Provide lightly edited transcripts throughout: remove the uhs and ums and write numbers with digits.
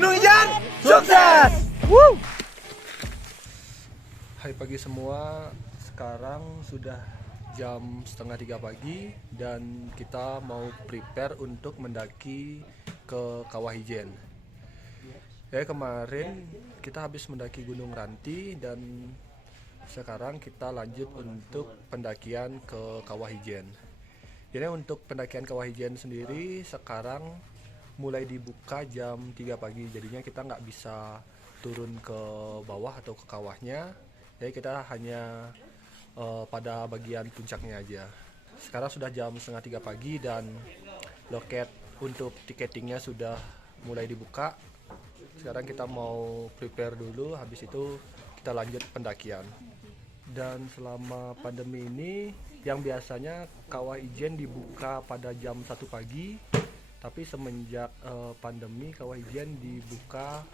Gunung Ijen sukses! Woo! Hai pagi semua, sekarang sudah jam setengah 3 pagi dan kita mau prepare untuk mendaki ke Kawah Ijen. Kemarin kita habis mendaki Gunung Ranti dan sekarang kita lanjut untuk pendakian ke Kawah Ijen. Jadi untuk pendakian Kawah Ijen sendiri sekarang mulai dibuka jam 3 pagi, jadinya kita nggak bisa turun ke bawah atau ke kawahnya. Jadi kita hanya pada bagian puncaknya aja. Sekarang sudah jam setengah 3 pagi dan loket untuk tiketingnya sudah mulai dibuka. Sekarang kita mau prepare dulu, habis itu kita lanjut pendakian. Dan selama pandemi ini yang biasanya Kawah Ijen dibuka pada jam 1 pagi, tapi semenjak pandemi Kawah Ijen dibuka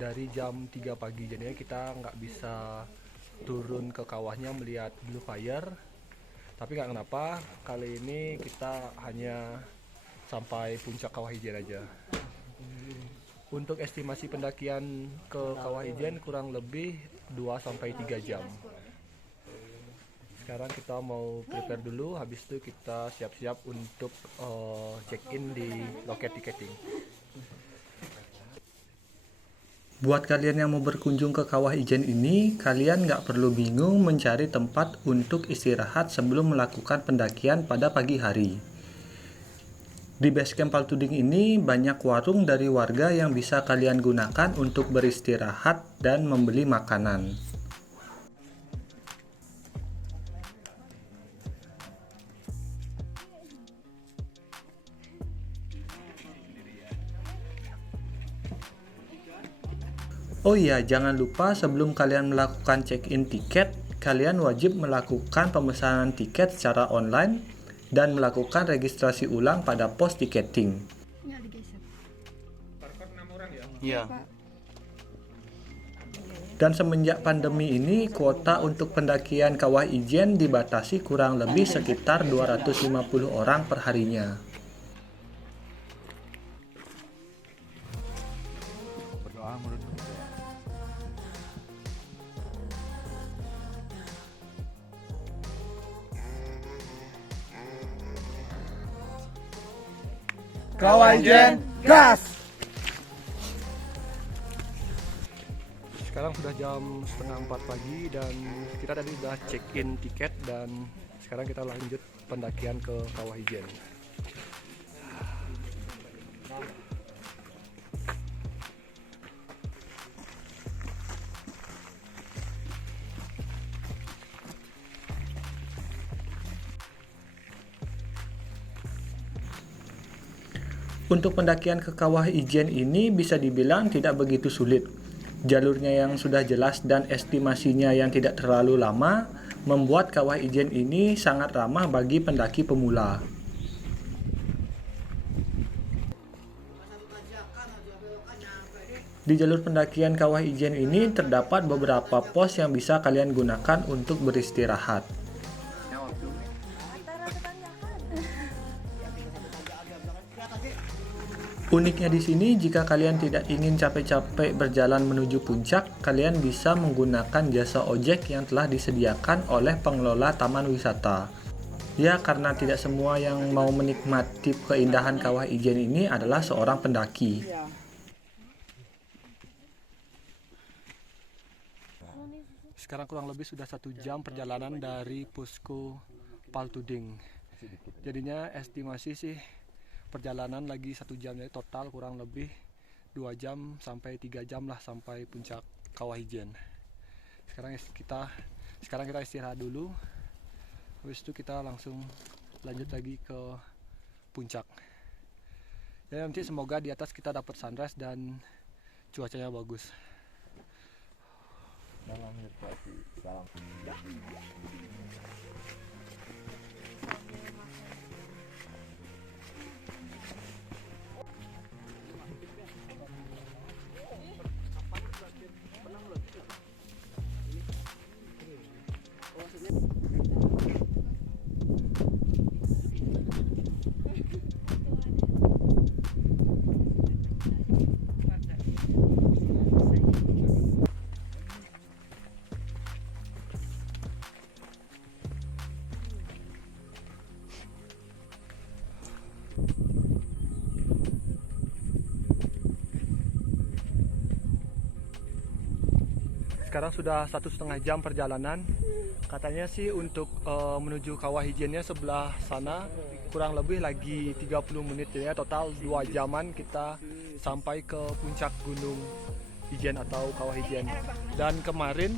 dari jam 3 pagi, jadinya kita nggak bisa turun ke kawahnya melihat Blue Fire. Tapi nggak kenapa, kali ini kita hanya sampai puncak Kawah Ijen aja. Untuk estimasi pendakian ke Kawah Ijen kurang lebih 2-3 jam. Sekarang kita mau prepare dulu, habis itu kita siap-siap untuk check-in di loket tiketing. Buat kalian yang mau berkunjung ke Kawah Ijen ini, kalian nggak perlu bingung mencari tempat untuk istirahat sebelum melakukan pendakian pada pagi hari. Di Basecamp Paltuding ini banyak warung dari warga yang bisa kalian gunakan untuk beristirahat dan membeli makanan. Oh iya, jangan lupa sebelum kalian melakukan check-in tiket, kalian wajib melakukan pemesanan tiket secara online dan melakukan registrasi ulang pada pos tiketing. Iya. Dan semenjak pandemi ini, kuota untuk pendakian Kawah Ijen dibatasi kurang lebih sekitar 250 orang per harinya. Berdoa menurut Kawah Ijen gas! Sekarang sudah jam setengah 4 pagi dan kita tadi sudah check-in tiket dan sekarang kita lanjut pendakian ke Kawah Ijen. Untuk pendakian ke Kawah Ijen ini bisa dibilang tidak begitu sulit. Jalurnya yang sudah jelas dan estimasinya yang tidak terlalu lama membuat Kawah Ijen ini sangat ramah bagi pendaki pemula. Di jalur pendakian Kawah Ijen ini terdapat beberapa pos yang bisa kalian gunakan untuk beristirahat. Uniknya di sini, jika kalian tidak ingin capek-capek berjalan menuju puncak, kalian bisa menggunakan jasa ojek yang telah disediakan oleh pengelola taman wisata. Ya, karena tidak semua yang mau menikmati keindahan Kawah Ijen ini adalah seorang pendaki. Sekarang kurang lebih sudah 1 jam perjalanan dari Posko Paltuding. Jadinya estimasi sih perjalanan lagi 1 jam, jadi total kurang lebih 2 jam sampai 3 jam lah sampai puncak Kawah Ijen. Sekarang kita istirahat dulu, habis itu kita langsung lanjut lagi ke puncak. Jadi nanti semoga di atas kita dapat sunrise dan cuacanya bagus. Sekarang sudah 1,5 jam perjalanan. Katanya sih untuk menuju Kawah Ijennya sebelah sana kurang lebih lagi 30 menit. Jadi total 2 jaman kita sampai ke puncak Gunung Ijen atau Kawah Ijen. Dan kemarin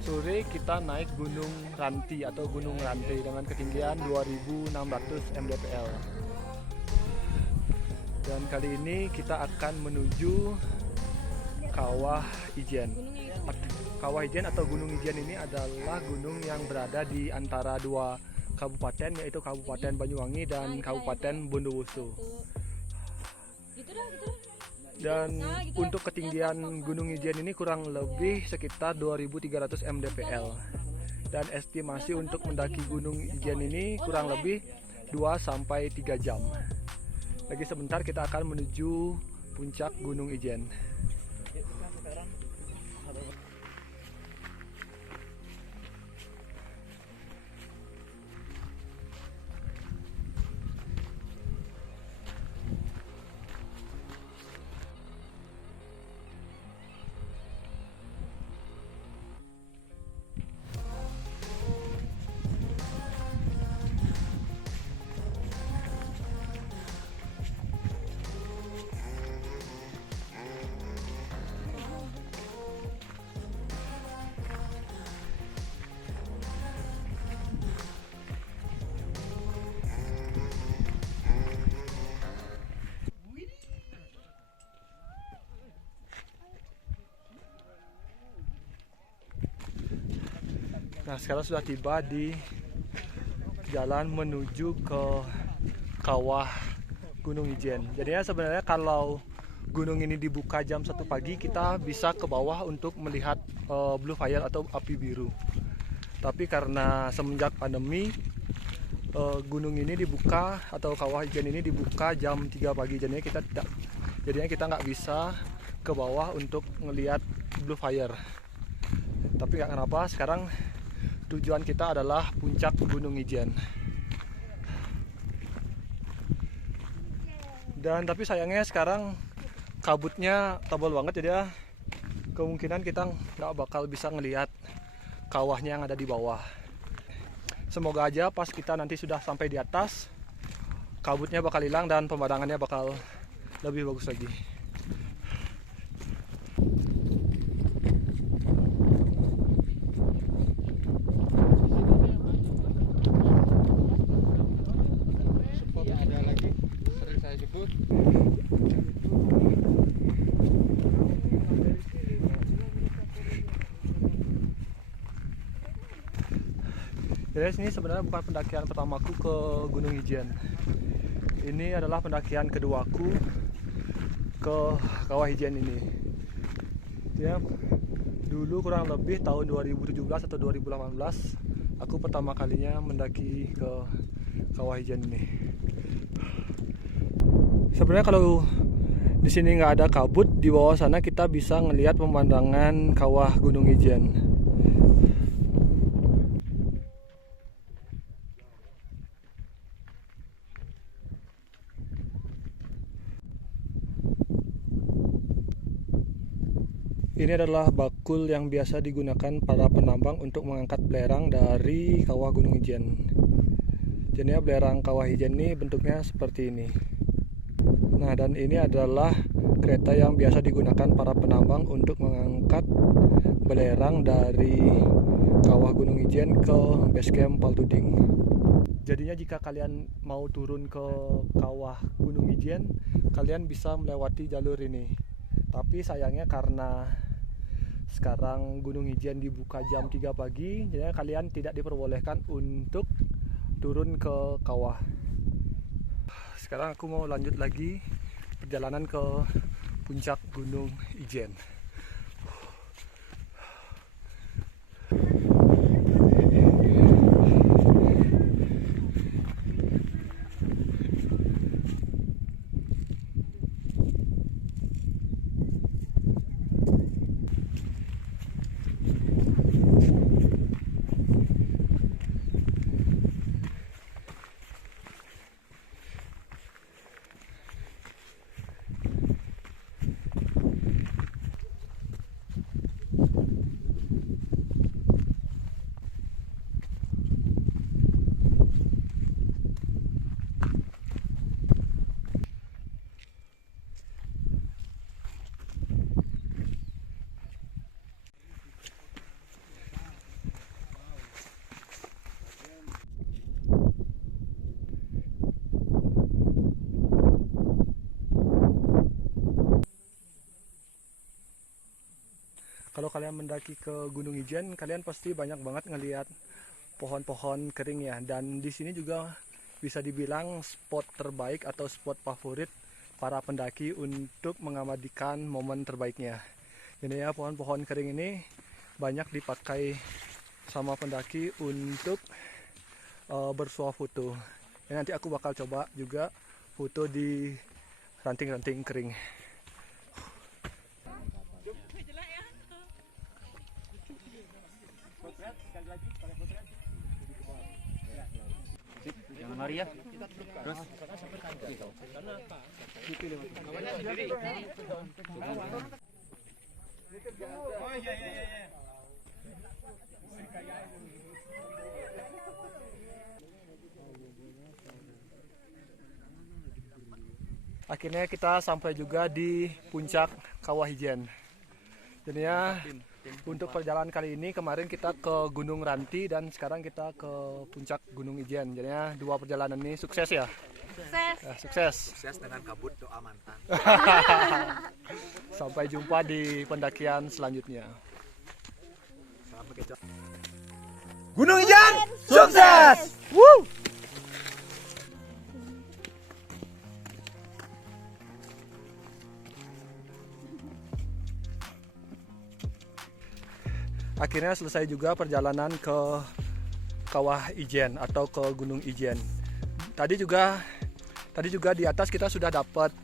sore kita naik Gunung Ranti atau Gunung Rantai dengan ketinggian 2600 mdpl. Dan kali ini kita akan menuju Kawah Ijen. Kawah Ijen atau Gunung Ijen ini adalah gunung yang berada di antara dua kabupaten, yaitu Kabupaten Banyuwangi dan Kabupaten Bondowoso. Dan untuk ketinggian Gunung Ijen ini kurang lebih sekitar 2300 mdpl. Dan estimasi untuk mendaki Gunung Ijen ini kurang lebih 2-3 jam. Lagi sebentar kita akan menuju puncak Gunung Ijen. Nah, sekarang sudah tiba di jalan menuju ke Kawah Gunung Ijen. Jadinya sebenarnya kalau gunung ini dibuka jam 1 pagi, kita bisa ke bawah untuk melihat blue fire atau api biru. Tapi karena semenjak pandemi, gunung ini dibuka atau Kawah Ijen ini dibuka jam 3 pagi. Jadinya kita nggak bisa ke bawah untuk melihat blue fire. Tapi nggak kenapa, sekarang tujuan kita adalah puncak Gunung Ijen. Dan tapi sayangnya sekarang kabutnya tebal banget, jadi ya kemungkinan kita nggak bakal bisa ngelihat kawahnya yang ada di bawah. Semoga aja pas kita nanti sudah sampai di atas, kabutnya bakal hilang dan pemandangannya bakal lebih bagus lagi. Jadi ini sebenarnya bukan pendakian pertamaku ke Gunung Ijen. Ini adalah pendakian keduaku ke Kawah Ijen ini. Ya, dulu kurang lebih tahun 2017 atau 2018 aku pertama kalinya mendaki ke Kawah Ijen ini. Sebenarnya kalau di sini nggak ada kabut, di bawah sana kita bisa ngelihat pemandangan Kawah Gunung Ijen. Ini adalah bakul yang biasa digunakan para penambang untuk mengangkat belerang dari Kawah Gunung Ijen. Jadi belerang Kawah Ijen ini bentuknya seperti ini. Nah, dan ini adalah kereta yang biasa digunakan para penambang untuk mengangkat belerang dari Kawah Gunung Ijen ke basecamp Paltuding. Jadinya jika kalian mau turun ke Kawah Gunung Ijen, kalian bisa melewati jalur ini. Tapi sayangnya karena sekarang Gunung Ijen dibuka jam 3 pagi, jadi kalian tidak diperbolehkan untuk turun ke kawah. Sekarang aku mau lanjut lagi perjalanan ke puncak Gunung Ijen. Kalau kalian mendaki ke Gunung Ijen, kalian pasti banyak banget ngelihat pohon-pohon kering ya. Dan di sini juga bisa dibilang spot terbaik atau spot favorit para pendaki untuk mengabadikan momen terbaiknya. Jadi ya, pohon-pohon kering ini banyak dipakai sama pendaki untuk bersuah foto. Ya, nanti aku bakal coba juga foto di ranting-ranting kering. Jangan lari ya. Terus. Akhirnya kita sampai juga di puncak Kawah Ijen. Jadi ya, untuk perjalanan kali ini kemarin kita ke Gunung Ranti dan sekarang kita ke puncak Gunung Ijen. Jadi ya, dua perjalanan ini sukses ya. Sukses. Ya, sukses. Sukses dengan kabut doa mantan. Sampai jumpa di pendakian selanjutnya. Gunung Ijen sukses. Woo! Akhirnya selesai juga perjalanan ke Kawah Ijen atau ke Gunung Ijen. Tadi juga di atas kita sudah dapat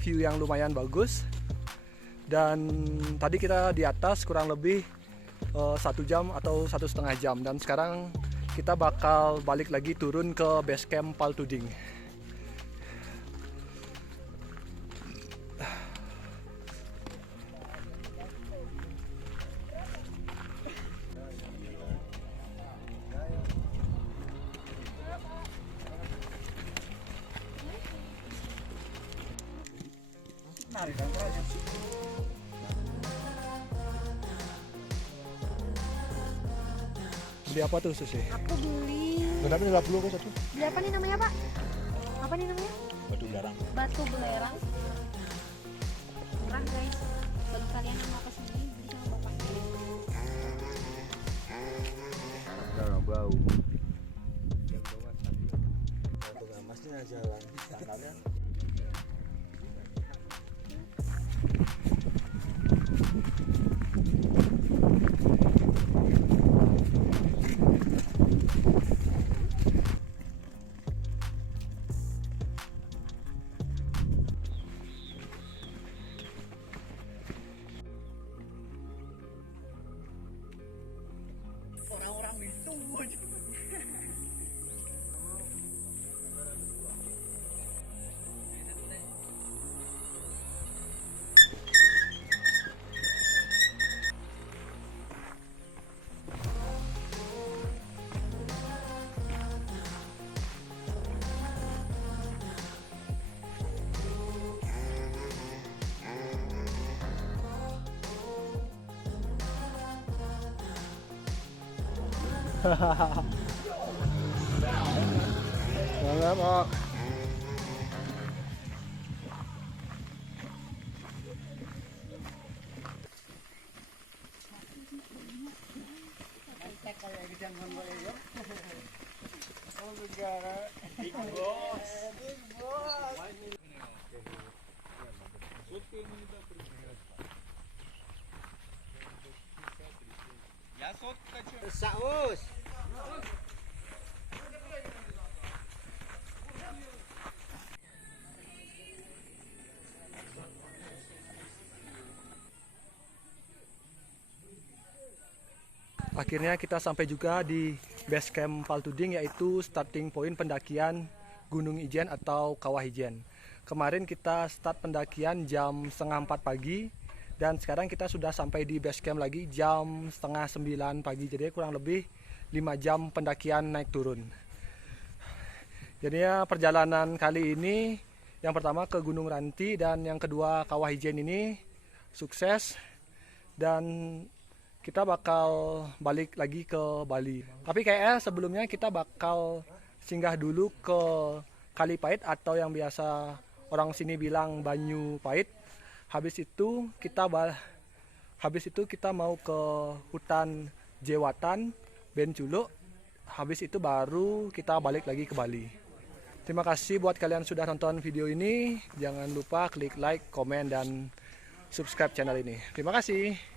view yang lumayan bagus. Dan tadi kita di atas kurang lebih 1 jam atau 1,5 jam. Dan sekarang kita bakal balik lagi turun ke base camp Paltuding. Beli apa tuh Susi? Aku beli. Berapa nih 50 kok satu? Beli apa nih namanya, Pak? Apa nih namanya? Batu belerang. Batu belerang. Murah, guys. Bagi kalian yang mau ke sini, beli sama bapaknya. Jangan bau. Masnya jalan standarnya. Semangat, Pak. Saus. Akhirnya kita sampai juga di base camp Paltuding, yaitu starting point pendakian Gunung Ijen atau Kawah Ijen. Kemarin kita start pendakian jam 3:30 pagi dan sekarang kita sudah sampai di base camp lagi jam 8:30 pagi. Jadi kurang lebih 5 jam pendakian naik turun. Jadinya perjalanan kali ini yang pertama ke Gunung Ranti dan yang kedua Kawah Ijen ini sukses dan kita bakal balik lagi ke Bali. Tapi kayaknya sebelumnya kita bakal singgah dulu ke Kali Pait atau yang biasa orang sini bilang Banyu Pait. Habis itu kita Habis itu kita mau ke hutan Jewatan, Benculuk. Habis itu baru kita balik lagi ke Bali. Terima kasih buat kalian sudah nonton video ini. Jangan lupa klik like, komen, dan subscribe channel ini. Terima kasih.